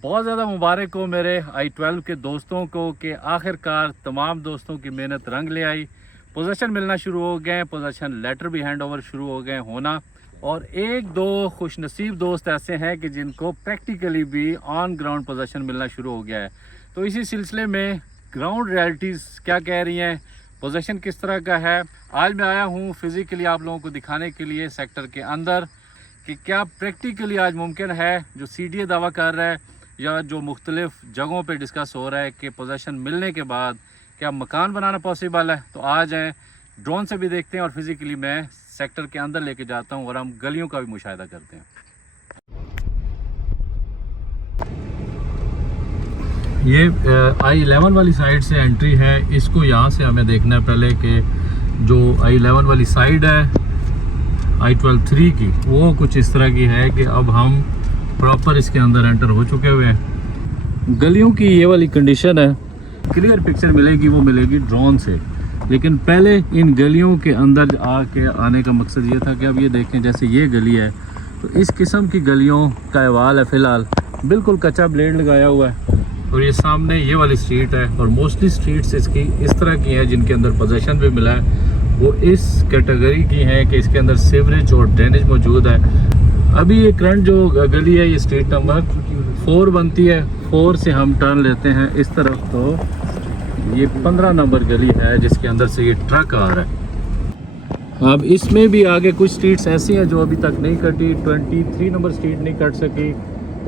बहुत ज़्यादा मुबारक हो मेरे I-12 के दोस्तों को कि आखिरकार तमाम दोस्तों की मेहनत रंग ले आई। पोजीशन मिलना शुरू हो गए, पोजीशन लेटर भी हैंड ओवर शुरू हो गए होना। और एक दो खुशनसीब दोस्त ऐसे हैं कि जिनको प्रैक्टिकली भी ऑन ग्राउंड पोजीशन मिलना शुरू हो गया है। तो इसी सिलसिले में ग्राउंड रियलिटीज़ क्या कह रही हैं, पोजीशन किस तरह का है, आज मैं आया हूँ फिज़िकली आप लोगों को दिखाने के लिए सेक्टर के अंदर कि क्या प्रैक्टिकली आज मुमकिन है जो CDA दावा कर रहा है या जो मुख्तलिफ जगहों पे डिस्कस हो रहा है कि पोजीशन मिलने के बाद क्या मकान बनाना पॉसिबल है। तो आज हैं ड्रोन से भी देखते हैं और फिज़िकली मैं सेक्टर के अंदर लेके जाता हूँ और हम गलियों का भी मुशाहिदा करते हैं। ये I-11 वाली साइड से एंट्री है। इसको यहाँ से हमें देखना है पहले कि जो I-11 वाली साइड है I-12-3 की, वो कुछ इस तरह की है कि अब हम प्रॉपर इसके अंदर एंटर हो चुके हुए हैं। गलियों की ये वाली कंडीशन है, क्लियर पिक्चर मिलेगी वो मिलेगी ड्रोन से, लेकिन पहले इन गलियों के अंदर आने का मकसद ये था कि अब ये देखें जैसे ये गली है तो इस किस्म की गलियों का अहवाल है। फ़िलहाल बिल्कुल कच्चा ब्लेड लगाया हुआ है और ये सामने ये वाली स्ट्रीट है और मोस्टली स्ट्रीट्स इसकी इस तरह की हैं जिनके अंदर पोजीशन भी मिला है वो इस कैटेगरी की हैं कि इसके अंदर सीवरेज और ड्रेनेज मौजूद है। अभी ये करंट जो गली है ये स्ट्रीट नंबर 4 बनती है। 4 से हम टर्न लेते हैं इस तरफ तो ये 15 नंबर गली है जिसके अंदर से ये ट्रक आ रहा है। अब इसमें भी आगे कुछ स्ट्रीट्स ऐसी हैं जो अभी तक नहीं कटी। 23 नंबर स्ट्रीट नहीं कट सकी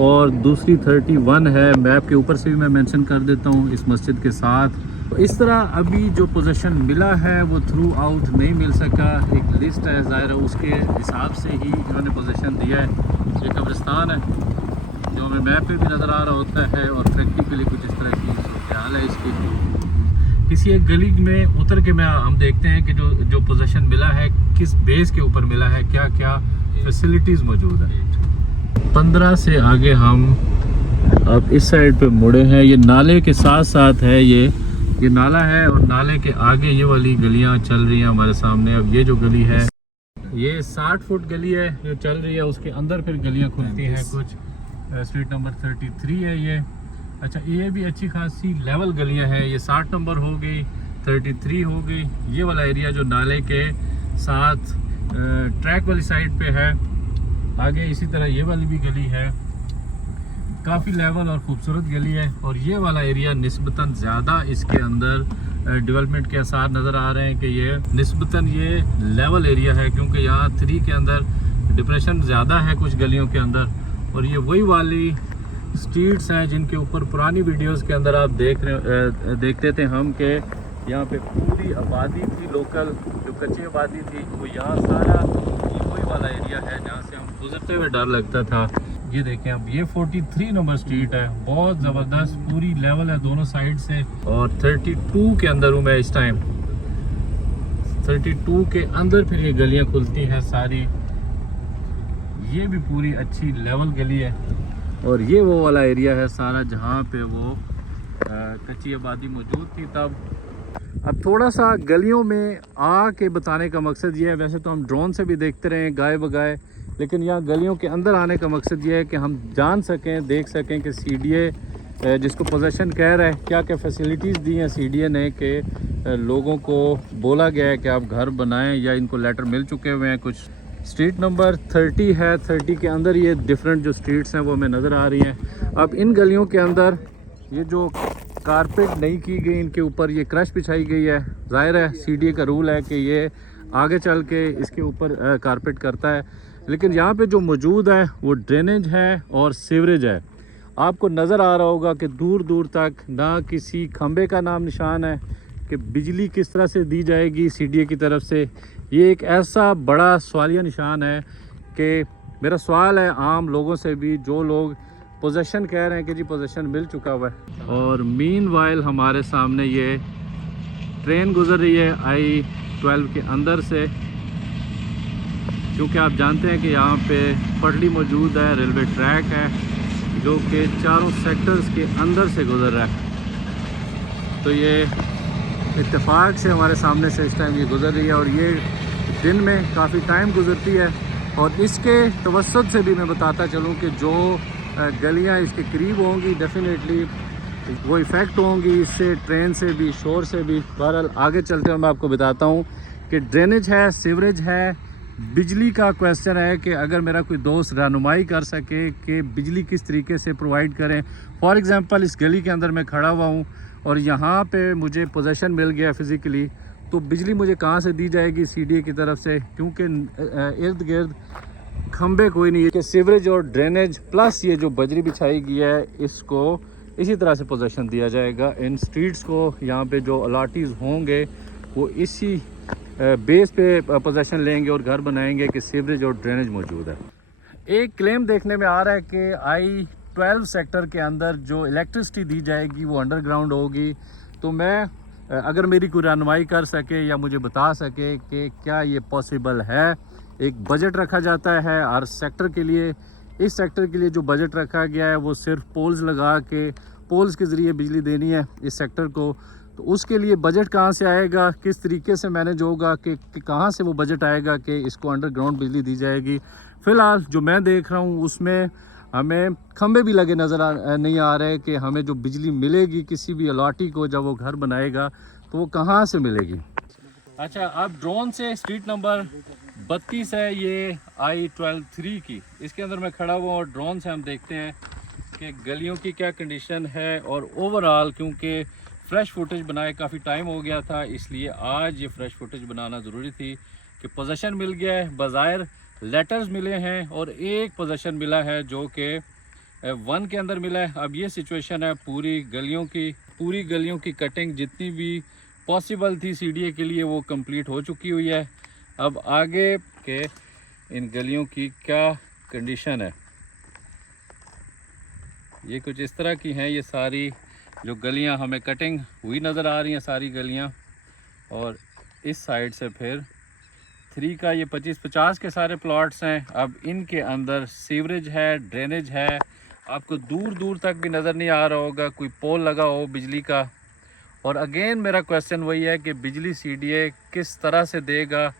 और दूसरी 31 है। मैप के ऊपर से भी मैं मेंशन कर देता हूँ इस मस्जिद के साथ। तो इस तरह अभी जो पोजीशन मिला है वो थ्रू आउट नहीं मिल सका। एक लिस्ट है, ज़ाहिर है उसके हिसाब से ही इन्होंने पोजीशन दिया है। ये कब्रिस्तान है जो हमें मैप पे भी नज़र आ रहा होता है और प्रैक्टिकली कुछ इस तरह की ख्याल है इसकी। किसी एक गली में उतर के हम देखते हैं कि जो पोजीशन मिला है किस बेस के ऊपर मिला है, क्या क्या फैसिलिटीज़ मौजूद है। 15 से आगे हम अब इस साइड पे मुड़े हैं। ये नाले के साथ साथ है, ये नाला है और नाले के आगे ये वाली गलियां चल रही हैं हमारे सामने। अब ये जो गली है ये 60 फुट गली है जो चल रही है, उसके अंदर फिर गलियां खुलती हैं कुछ। स्ट्रीट नंबर 33 है ये। अच्छा, ये भी अच्छी खासी लेवल गलियां हैं। ये 60 नंबर हो गई, 33 हो गई। ये वाला एरिया जो नाले के साथ ट्रैक वाली साइड पे है। आगे इसी तरह ये वाली भी गली है, काफ़ी लेवल और ख़ूबसूरत गली है। और ये वाला एरिया निस्बतन ज़्यादा इसके अंदर डेवलपमेंट के आसार नज़र आ रहे हैं कि ये निस्बतन ये लेवल एरिया है क्योंकि यहाँ 3 के अंदर डिप्रेशन ज़्यादा है कुछ गलियों के अंदर। और ये वही वाली स्ट्रीट्स हैं जिनके ऊपर पुरानी वीडियोस के अंदर आप देखते थे हम कि यहाँ पे पूरी आबादी थी, लोकल जो कच्ची आबादी थी वो यहाँ सारा ये वही वाला एरिया है जहाँ से हम गुजरते हुए डर लगता था। ये देखें अब ये 43 नंबर स्ट्रीट है, बहुत ज़बरदस्त पूरी लेवल है दोनों साइड से। और 32 के अंदर हूँ मैं इस टाइम। 32 के अंदर फिर ये गलियाँ खुलती हैं सारी। ये भी पूरी अच्छी लेवल गली है और ये वो वाला एरिया है सारा जहाँ पे वो कच्ची आबादी मौजूद थी तब। अब थोड़ा सा गलियों में आके बताने का मकसद ये है, वैसे तो हम ड्रोन से भी देखते रहे गाय बगाए, लेकिन यहाँ गलियों के अंदर आने का मकसद ये है कि हम जान सकें, देख सकें कि CDA जिसको पोजीशन कह रहा है क्या क्या फैसिलिटीज़ दी हैं CDA ने कि लोगों को बोला गया है कि आप घर बनाएं या इनको लेटर मिल चुके हुए हैं कुछ। स्ट्रीट नंबर 30 है, 30 के अंदर ये डिफरेंट जो स्ट्रीट्स हैं वो हमें नज़र आ रही हैं। अब इन गलियों के अंदर ये जो कारपेट नहीं की गई, इनके ऊपर ये क्रश बिछाई गई है। ज़ाहिर है CDA का रूल है कि ये आगे चल के इसके ऊपर कारपेट करता है, लेकिन यहाँ पे जो मौजूद है वो ड्रेनेज है और सीवरेज है। आपको नज़र आ रहा होगा कि दूर दूर तक ना किसी खंबे का नाम निशान है कि बिजली किस तरह से दी जाएगी CDA की तरफ से। ये एक ऐसा बड़ा सवालिया निशान है कि मेरा सवाल है आम लोगों से भी जो लोग पोजीशन कह रहे हैं कि जी पोजीशन मिल चुका हुआ है। और मीनवाइल हमारे सामने ये ट्रेन गुजर रही है I-12 के अंदर से, क्योंकि आप जानते हैं कि यहाँ पे पटड़ी मौजूद है, रेलवे ट्रैक है जो कि चारों सेक्टर्स के अंदर से गुजर रहा है। तो ये इत्तेफाक से हमारे सामने से इस टाइम ये गुजर रही है और ये दिन में काफ़ी टाइम गुजरती है। और इसके तवस्सुत से भी मैं बताता चलूँ कि जो गलियां इसके करीब होंगी, डेफिनेटली वो इफ़ेक्ट होंगी इससे, ट्रेन से भी, शोर से भी। बहरहाल आगे चलते हुए मैं आपको बताता हूँ कि ड्रेनेज है, सीवरेज है, बिजली का क्वेश्चन है कि अगर मेरा कोई दोस्त रहनुमाई कर सके कि बिजली किस तरीके से प्रोवाइड करें। फॉर एग्ज़ाम्पल इस गली के अंदर मैं खड़ा हुआ हूँ और यहाँ पे मुझे पोजीशन मिल गया फ़िज़िकली, तो बिजली मुझे कहाँ से दी जाएगी? सीडीए की तरफ से, क्योंकि इर्द गिर्द खंबे कोई नहीं है। कि सीवरेज और ड्रेनेज प्लस ये जो बजरी बिछाई गई है, इसको इसी तरह से पोजीशन दिया जाएगा इन स्ट्रीट्स को। यहाँ पे जो अलाटीज़ होंगे वो इसी बेस पे पोजीशन लेंगे और घर बनाएंगे कि सीवरेज और ड्रेनेज मौजूद है। एक क्लेम देखने में आ रहा है कि I-12 सेक्टर के अंदर जो इलेक्ट्रिसिटी दी जाएगी वो अंडरग्राउंड होगी। तो मैं अगर मेरी कोई रहनुमाई कर सके या मुझे बता सके कि क्या ये पॉसिबल है। एक बजट रखा जाता है हर सेक्टर के लिए। इस सेक्टर के लिए जो बजट रखा गया है वो सिर्फ पोल्स लगा के, पोल्स के ज़रिए बिजली देनी है इस सेक्टर को। तो उसके लिए बजट कहाँ से आएगा, किस तरीके से मैनेज होगा, कि कहाँ से वो बजट आएगा कि इसको अंडरग्राउंड बिजली दी जाएगी। फ़िलहाल जो मैं देख रहा हूँ उसमें हमें खंबे भी लगे नज़र नहीं आ रहे कि हमें जो बिजली मिलेगी किसी भी अलाटी को जब वो घर बनाएगा तो वो कहाँ से मिलेगी। अच्छा, अब ड्रोन से स्ट्रीट नंबर 32 है ये I-12-3 की, इसके अंदर मैं खड़ा हुआ और ड्रोन से हम देखते हैं कि गलियों की क्या कंडीशन है। और ओवरऑल क्योंकि फ़्रेश फुटेज बनाए काफ़ी टाइम हो गया था, इसलिए आज ये फ़्रेश फुटेज बनाना ज़रूरी थी कि पोजीशन मिल गया है, बाज़ाहिर लेटर्स मिले हैं और एक पोजीशन मिला है जो कि 1 के अंदर मिला है। अब ये सिचुएशन है पूरी गलियों की कटिंग जितनी भी पॉसिबल थी सीडीए के लिए वो कंप्लीट हो चुकी हुई है। अब आगे के इन गलियों की क्या कंडीशन है, ये कुछ इस तरह की हैं। ये सारी जो गलियां हमें कटिंग हुई नज़र आ रही हैं, सारी गलियां। और इस साइड से फिर 3 का ये 25-50 के सारे प्लॉट्स हैं। अब इनके अंदर सीवरेज है, ड्रेनेज है, आपको दूर दूर तक भी नज़र नहीं आ रहा होगा कोई पोल लगा हो बिजली का। और अगेन मेरा क्वेश्चन वही है कि बिजली सीडीए किस तरह से देगा,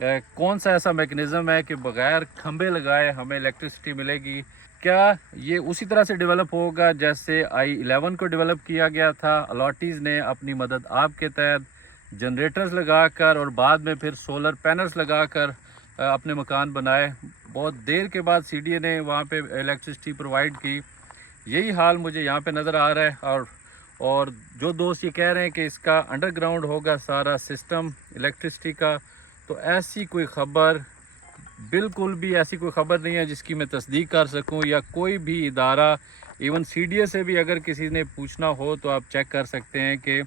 कौन सा ऐसा मैकेनिज़्म है कि बग़ैर खंबे लगाए हमें इलेक्ट्रिसिटी मिलेगी। क्या ये उसी तरह से डेवलप होगा जैसे I-11 को डेवलप किया गया था? अलाटीज़ ने अपनी मदद आपके तहत जनरेटर्स लगाकर और बाद में फिर सोलर पैनल्स लगाकर अपने मकान बनाए। बहुत देर के बाद सीडीए ने वहाँ पे इलेक्ट्रिसिटी प्रोवाइड की। यही हाल मुझे यहाँ पे नज़र आ रहा है। और जो दोस्त ये कह रहे हैं कि इसका अंडरग्राउंड होगा सारा सिस्टम इलेक्ट्रिसिटी का, तो ऐसी कोई ख़बर, बिल्कुल भी ऐसी कोई ख़बर नहीं है जिसकी मैं तस्दीक कर सकूं। या कोई भी इदारा, इवन सीडीए से भी अगर किसी ने पूछना हो तो आप चेक कर सकते हैं कि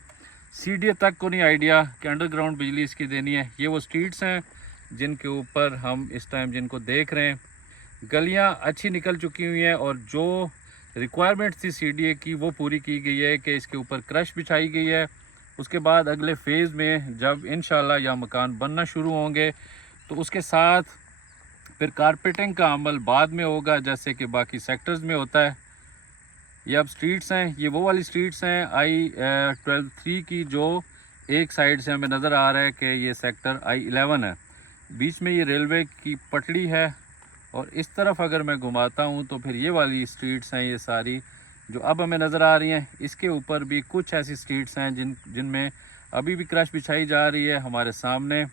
सीडीए तक को नहीं आइडिया कि अंडरग्राउंड बिजली इसकी देनी है। ये वो स्ट्रीट्स हैं जिनके ऊपर हम इस टाइम जिनको देख रहे हैं। गलियां अच्छी निकल चुकी हुई हैं और जो रिक्वायरमेंट थी सीडीए की वो पूरी की गई है कि इसके ऊपर क्रश बिछाई गई है। उसके बाद अगले फ़ेज़ में जब इंशाल्लाह यह मकान बनना शुरू होंगे तो उसके साथ फिर कारपेटिंग का अमल बाद में होगा जैसे कि बाकी सेक्टर्स में होता है। ये अब स्ट्रीट्स हैं, ये वो वाली स्ट्रीट्स हैं I-12-3 की जो एक साइड से हमें नज़र आ रहा है कि ये सेक्टर I-11 है। बीच में ये रेलवे की पटड़ी है और इस तरफ अगर मैं घुमाता हूँ तो फिर ये वाली स्ट्रीट्स हैं, ये सारी जो अब हमें नज़र आ रही हैं। इसके ऊपर भी कुछ ऐसी स्ट्रीट्स हैं जिनमें अभी भी क्रश बिछाई जा रही है हमारे सामने।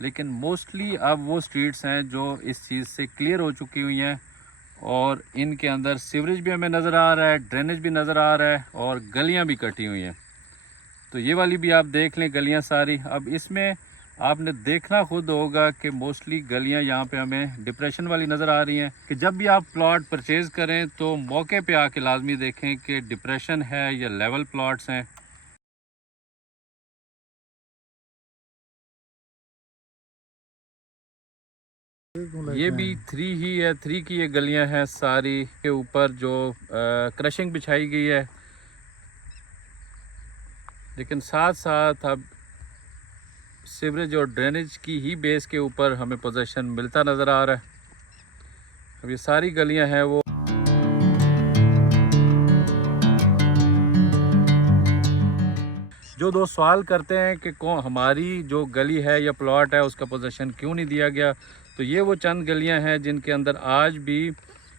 लेकिन मोस्टली अब वो स्ट्रीट्स हैं जो इस चीज़ से क्लियर हो चुकी हुई हैं और इनके अंदर सीवरेज भी हमें नज़र आ रहा है, ड्रेनेज भी नज़र आ रहा है और गलियां भी कटी हुई हैं। तो ये वाली भी आप देख लें गलियां सारी। अब इसमें आपने देखना खुद होगा कि मोस्टली गलियां यहाँ पे हमें डिप्रेशन वाली नज़र आ रही हैं। कि जब भी आप प्लॉट परचेज़ करें तो मौके पे आके लाजमी देखें कि डिप्रेशन है या लेवल प्लॉट्स हैं। ये भी 3 ही है, 3 की ये गलियां हैं सारी। के ऊपर जो क्रशिंग बिछाई गई है, लेकिन साथ साथ अब सीवरेज और ड्रेनेज की ही बेस के ऊपर हमें पोजीशन मिलता नज़र आ रहा है। अब ये सारी गलियां हैं वो जो दोस्त सवाल करते हैं कि कौन हमारी जो गली है या प्लॉट है उसका पोजीशन क्यों नहीं दिया गया, तो ये वो चंद गलियां हैं जिनके अंदर आज भी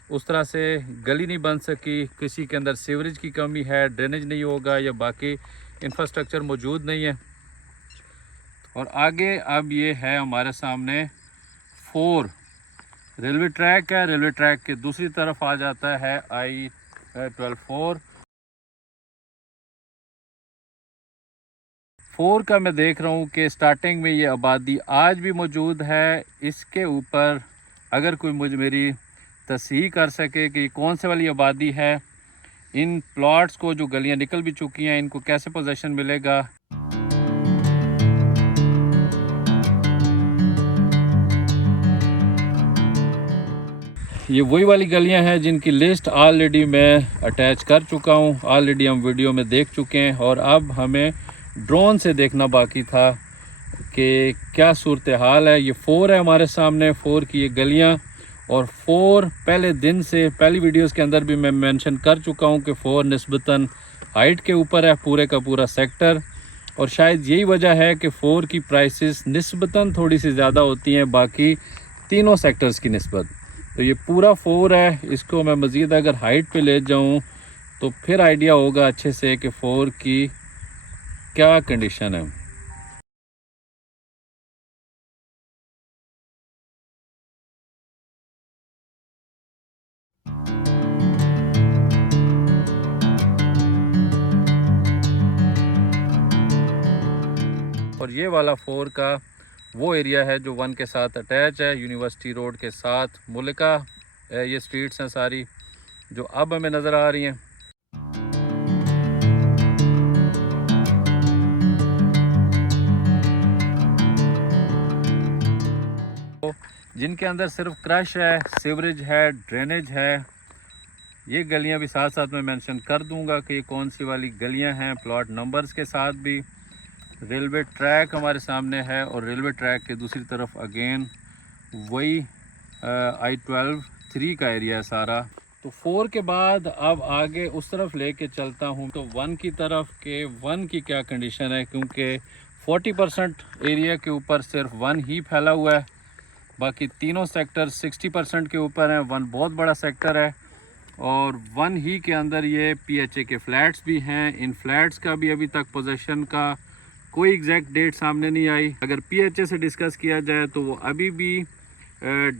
उस तरह से गली नहीं बन सकी, किसी के अंदर सीवरेज की कमी है, ड्रेनेज नहीं होगा या बाकी इंफ्रास्ट्रक्चर मौजूद नहीं है। और आगे अब ये है हमारे सामने 4 रेलवे ट्रैक है। रेलवे ट्रैक के दूसरी तरफ आ जाता है I-12 4 का मैं देख रहा हूँ कि स्टार्टिंग में ये आबादी आज भी मौजूद है। इसके ऊपर अगर कोई मुझे मेरी तस्हीह कर सके कि कौन से वाली आबादी है, इन प्लॉट्स को जो गलियाँ निकल भी चुकी हैं इनको कैसे पोजीशन मिलेगा। ये वही वाली गलियां हैं जिनकी लिस्ट ऑलरेडी मैं अटैच कर चुका हूं, ऑलरेडी हम वीडियो में देख चुके हैं। और अब हमें ड्रोन से देखना बाकी था कि क्या सूरत हाल है। ये 4 है हमारे सामने, 4 की ये गलियां। और 4 पहले दिन से, पहली वीडियोस के अंदर भी मैं मेंशन कर चुका हूं कि 4 निस्बतन हाइट के ऊपर है पूरे का पूरा सेक्टर। और शायद यही वजह है कि 4 की प्राइसेस निस्बतन थोड़ी सी ज़्यादा होती हैं बाकी तीनों सेक्टर्स की निस्बत। तो ये पूरा 4 है, इसको मैं मज़ीद अगर हाइट पे ले जाऊं तो फिर आइडिया होगा अच्छे से कि 4 की क्या कंडीशन है। और ये वाला 4 का वो एरिया है जो 1 के साथ अटैच है, यूनिवर्सिटी रोड के साथ। मुल्का ये स्ट्रीट्स हैं सारी जो अब हमें नज़र आ रही हैं। जिनके अंदर सिर्फ क्रश है, सीवरेज है, ड्रेनेज है। ये गलियां भी साथ साथ में मेंशन कर दूंगा कि कौन सी वाली गलियां हैं, प्लॉट नंबर्स के साथ भी। रेलवे ट्रैक हमारे सामने है और रेलवे ट्रैक के दूसरी तरफ अगेन वही I-12 का एरिया है सारा। तो 4 के बाद अब आगे उस तरफ लेके चलता हूँ तो 1 की तरफ के 1 की क्या कंडीशन है, क्योंकि 40% एरिया के ऊपर सिर्फ 1 ही फैला हुआ है, बाकी तीनों सेक्टर 60% के ऊपर हैं। 1 बहुत बड़ा सेक्टर है और 1 ही के अंदर ये PHA के फ्लैट्स भी हैं। इन फ्लैट्स का भी अभी तक पोजीशन का कोई एग्जैक्ट डेट सामने नहीं आई। अगर PHA से डिस्कस किया जाए तो वो अभी भी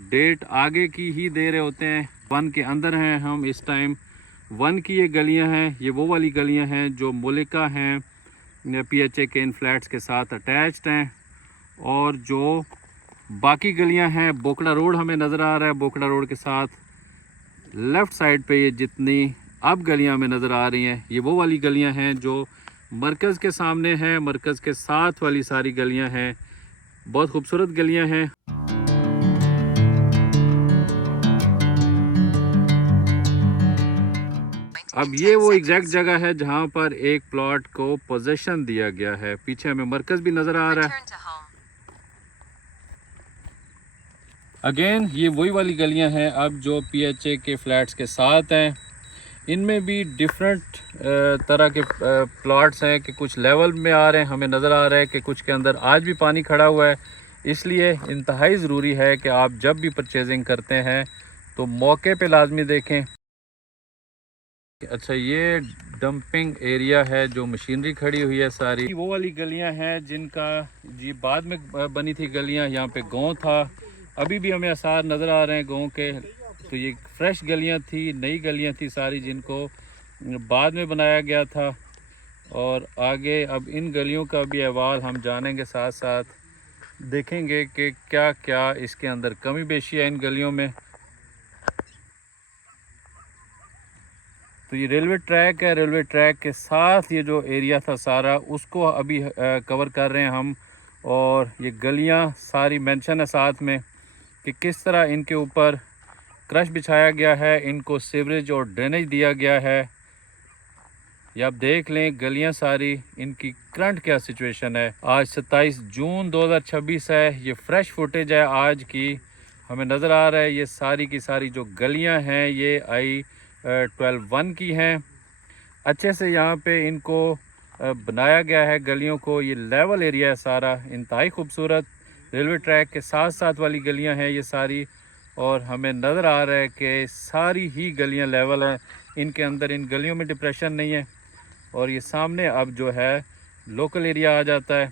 डेट आगे की ही दे रहे होते हैं। 1 के अंदर हैं हम इस टाइम। 1 की ये गलियां हैं, ये वो वाली गलियां हैं जो मुलिका हैं, PHA के इन फ्लैट्स के साथ अटैच्ड हैं। और जो बाकी गलियां हैं, बोकड़ा रोड हमें नज़र आ रहा है, बोकड़ा रोड के साथ लेफ़्ट साइड पे ये जितनी अब गलियां हमें नज़र आ रही हैं ये वो वाली गलियां हैं जो मरकज़ के सामने हैं, मरकज़ के साथ वाली सारी गलियां हैं। बहुत खूबसूरत गलियां हैं। अब ये वो एग्जैक्ट जगह है जहां पर एक प्लॉट को पोजीशन दिया गया है। पीछे हमें मरकज़ भी नज़र आ रहा है। अगेन ये वही वाली गलियां हैं अब जो PHA के फ्लैट्स के साथ हैं। इनमें भी डिफरेंट तरह के प्लॉट्स हैं कि कुछ लेवल में आ रहे हैं, हमें नज़र आ रहा है कि कुछ के अंदर आज भी पानी खड़ा हुआ है। इसलिए इंतहाई ज़रूरी है कि आप जब भी परचेजिंग करते हैं तो मौके पे लाजमी देखें। अच्छा, ये डंपिंग एरिया है जो मशीनरी खड़ी हुई है सारी। वो वाली गलियां हैं जिनका जी बाद में बनी थी गलियां, यहाँ पे गांव था, अभी भी हमें आसार नज़र आ रहे हैं गांव के। तो ये फ्रेश गलियां थी, नई गलियां थी सारी जिनको बाद में बनाया गया था। और आगे अब इन गलियों का भी अहवाल हम जानेंगे, साथ साथ देखेंगे कि क्या क्या इसके अंदर कमी पेशी है इन गलियों में। तो ये रेलवे ट्रैक है, रेलवे ट्रैक के साथ ये जो एरिया था सारा उसको अभी कवर कर रहे हैं हम। और ये गलियां सारी मेंशन है साथ में कि किस तरह इनके ऊपर क्रश बिछाया गया है, इनको सीवरेज और ड्रेनेज दिया गया है। ये आप देख लें गलियां सारी, इनकी करंट क्या सिचुएशन है। आज 27 जून 2026 है, ये फ्रेश फुटेज है आज की, हमें नज़र आ रहा है। ये सारी की सारी जो गलियां हैं ये I-12 की हैं। अच्छे से यहाँ पे इनको बनाया गया है गलियों को। ये लेवल एरिया है सारा, इंतहाई खूबसूरत। रेलवे ट्रैक के साथ साथ वाली गलियां हैं ये सारी। और हमें नज़र आ रहा है कि सारी ही गलियां लेवल हैं, इनके अंदर इन गलियों में डिप्रेशन नहीं है। और ये सामने अब जो है लोकल एरिया आ जाता है।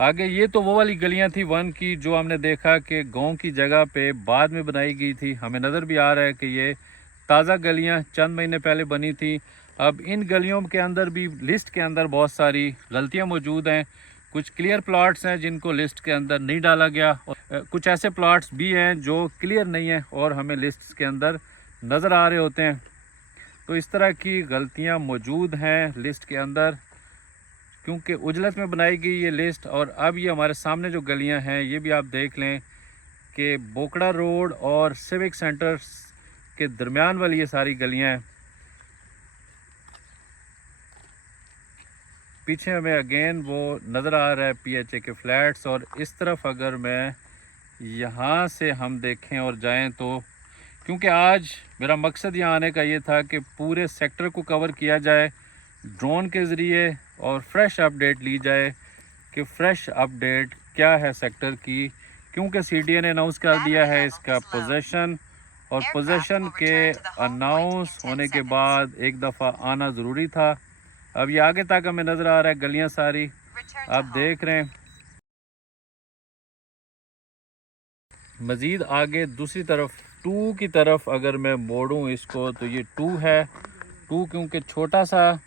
आगे ये तो वो वाली गलियां थी वन की जो हमने देखा कि गांव की जगह पे बाद में बनाई गई थी। हमें नज़र भी आ रहा है कि ये ताज़ा गलियां चंद महीने पहले बनी थी। अब इन गलियों के अंदर भी लिस्ट के अंदर बहुत सारी गलतियां मौजूद हैं। कुछ क्लियर प्लॉट्स हैं जिनको लिस्ट के अंदर नहीं डाला गया, और कुछ ऐसे प्लॉट्स भी हैं जो क्लियर नहीं हैं और हमें लिस्ट के अंदर नज़र आ रहे होते हैं। तो इस तरह की गलतियां मौजूद हैं लिस्ट के अंदर, क्योंकि उजलत में बनाई गई ये लिस्ट। और अब ये हमारे सामने जो गलियां हैं ये भी आप देख लें कि बोकड़ा रोड और सिविक सेंटर के दरमियान वाली ये सारी गलियां हैं। पीछे हमें अगेन वो नज़र आ रहा है PHA के फ्लैट्स। और इस तरफ अगर मैं यहाँ से हम देखें और जाएं तो, क्योंकि आज मेरा मकसद यहाँ आने का ये था कि पूरे सेक्टर को कवर किया जाए ड्रोन के ज़रिए और फ्रेश अपडेट ली जाए कि फ्रेश अपडेट क्या है सेक्टर की, क्योंकि CDA ने अनाउंस कर दिया है इसका पोजेशन। और पोजेशन के अनाउंस होने के बाद एक दफ़ा आना ज़रूरी था। अब ये आगे तक हमें नज़र आ रहा है गलियां सारी आप देख रहे हैं। मज़ीद आगे दूसरी तरफ 2 की तरफ अगर मैं मोड़ूं इसको तो ये 2 है। 2 क्योंकि छोटा सा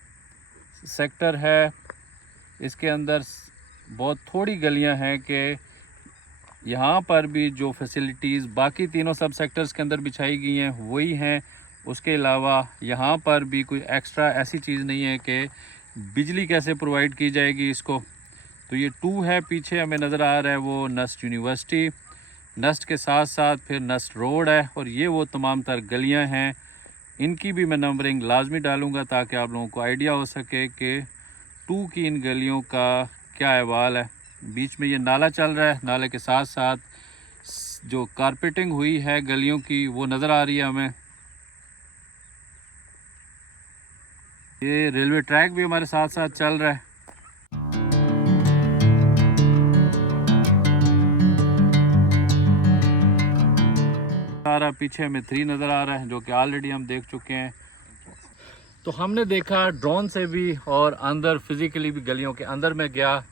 सेक्टर है, इसके अंदर बहुत थोड़ी गलियां हैं कि यहाँ पर भी जो फैसिलिटीज़ बाकी तीनों सब सेक्टर्स के अंदर बिछाई गई हैं वही हैं। उसके अलावा यहाँ पर भी कोई एक्स्ट्रा ऐसी चीज़ नहीं है कि बिजली कैसे प्रोवाइड की जाएगी इसको। तो ये 2 है। पीछे हमें नज़र आ रहा है वो नस्ट यूनिवर्सिटी, नस्ट के साथ साथ फिर नस्ट रोड है और ये वो तमाम तर गलियाँ हैं। इनकी भी मैं नंबरिंग लाजमी डालूँगा ताकि आप लोगों को आइडिया हो सके कि 2 की इन गलियों का क्या अहवाल है। बीच में ये नाला चल रहा है, नाले के साथ साथ जो कारपेटिंग हुई है गलियों की वो नज़र आ रही है हमें। ये रेलवे ट्रैक भी हमारे साथ साथ चल रहा है। सारा पीछे हमें 3 नज़र आ रहा है जो कि ऑलरेडी हम देख चुके हैं। तो हमने देखा ड्रोन से भी और अंदर फिज़िकली भी गलियों के अंदर में गया।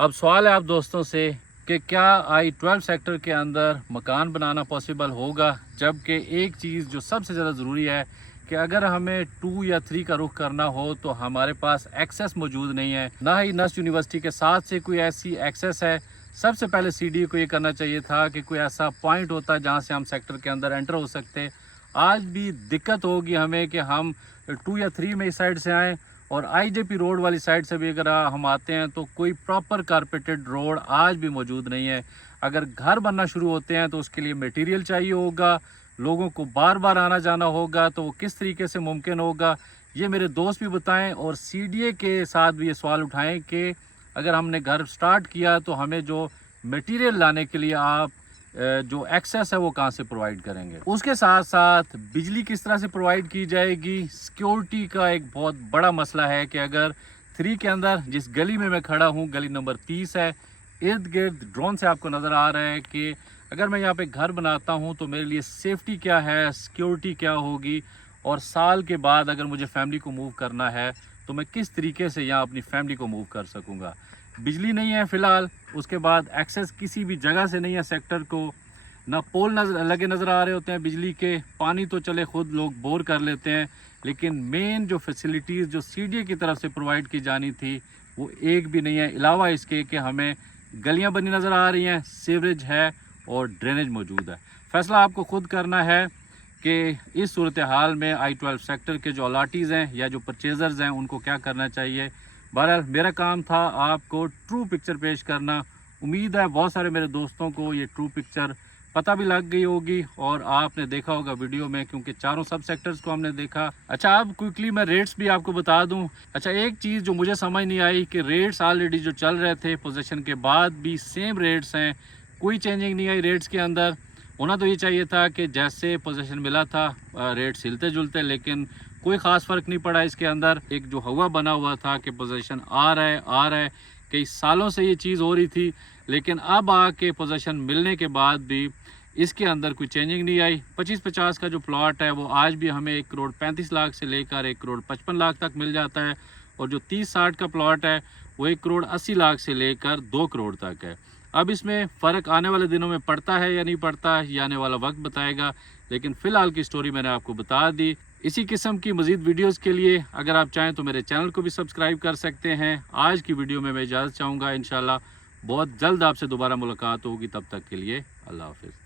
अब सवाल है आप दोस्तों से कि क्या I-12 सेक्टर के अंदर मकान बनाना पॉसिबल होगा, जबकि एक चीज़ जो सबसे ज़्यादा ज़रूरी है कि अगर हमें 2 या 3 का रुख करना हो तो हमारे पास एक्सेस मौजूद नहीं है, ना ही नस्ट यूनिवर्सिटी के साथ से कोई ऐसी एक्सेस है। सबसे पहले CDA को ये करना चाहिए था कि कोई ऐसा पॉइंट होता जहाँ से हम सेक्टर के अंदर एंटर हो सकते। आज भी दिक्कत होगी हमें कि हम 2 या 3 में इस साइड से आएँ और IJP रोड वाली साइड से भी अगर हम आते हैं तो कोई प्रॉपर कारपेटेड रोड आज भी मौजूद नहीं है। अगर घर बनना शुरू होते हैं तो उसके लिए मटेरियल चाहिए होगा, लोगों को बार बार आना जाना होगा, तो वो किस तरीके से मुमकिन होगा ये मेरे दोस्त भी बताएं। और CDA के साथ भी ये सवाल उठाएं कि अगर हमने घर स्टार्ट किया तो हमें जो मटेरियल लाने के लिए आप जो एक्सेस है वो कहाँ से प्रोवाइड करेंगे। उसके साथ साथ बिजली किस तरह से प्रोवाइड की जाएगी। सिक्योरिटी का एक बहुत बड़ा मसला है कि अगर 3 के अंदर जिस गली में मैं खड़ा हूँ, गली नंबर 30 है, इर्द गिर्द ड्रोन से आपको नज़र आ रहा है कि अगर मैं यहाँ पे घर बनाता हूँ तो मेरे लिए सेफ्टी क्या है, सिक्योरिटी क्या होगी, और साल के बाद अगर मुझे फैमिली को मूव करना है तो मैं किस तरीके से यहाँ अपनी फैमिली को मूव कर सकूँगा। बिजली नहीं है फ़िलहाल, उसके बाद एक्सेस किसी भी जगह से नहीं है सेक्टर को, ना पोल लगे नज़र आ रहे होते हैं बिजली के। पानी तो चले खुद लोग बोर कर लेते हैं, लेकिन मेन जो फैसिलिटीज़ जो CDA की तरफ से प्रोवाइड की जानी थी वो एक भी नहीं है। अलावा इसके कि हमें गलियाँ बनी नज़र आ रही हैं, सीवरेज है और ड्रेनेज मौजूद है। फैसला आपको खुद करना है कि इस सूरत हाल में I-12 सेक्टर के जो अलाटीज़ हैं या जो परचेज़र्स हैं उनको क्या करना चाहिए। बहरहाल मेरा काम था आपको ट्रू पिक्चर पेश करना। उम्मीद है बहुत सारे मेरे दोस्तों को ये ट्रू पिक्चर पता भी लग गई होगी और आपने देखा होगा वीडियो में, क्योंकि चारों सब सेक्टर्स को हमने देखा। अच्छा, अब क्विकली मैं रेट्स भी आपको बता दूं। अच्छा, एक चीज़ जो मुझे समझ नहीं आई कि रेट्स ऑलरेडी जो चल रहे थे पोजीशन के बाद भी सेम रेट्स हैं, कोई चेंजिंग नहीं आई रेट्स के अंदर। होना तो ये चाहिए था कि जैसे पोजीशन मिला था रेट्स हिलते जुलते, लेकिन कोई ख़ास फ़र्क नहीं पड़ा इसके अंदर। एक जो हवा बना हुआ था कि पोजीशन आ रहा है, कई सालों से ये चीज़ हो रही थी, लेकिन अब आके पोजीशन मिलने के बाद भी इसके अंदर कोई चेंजिंग नहीं आई। 25-50 का जो प्लॉट है वो आज भी हमें 1,35,00,000 से लेकर 1,55,00,000 तक मिल जाता है, और जो 30-60 का प्लॉट है वो 1,80,00,000 से लेकर 2 करोड़ तक है। अब इसमें फ़र्क आने वाले दिनों में पड़ता है या नहीं पड़ता, ये आने वाला वक्त बताएगा, लेकिन फ़िलहाल की स्टोरी मैंने आपको बता दी। इसी किस्म की मज़ीद वीडियोस के लिए अगर आप चाहें तो मेरे चैनल को भी सब्सक्राइब कर सकते हैं। आज की वीडियो में मैं इजाज़त चाहूँगा। इंशाल्लाह बहुत जल्द आपसे दोबारा मुलाकात होगी, तब तक के लिए अल्लाह हाफ़िज़।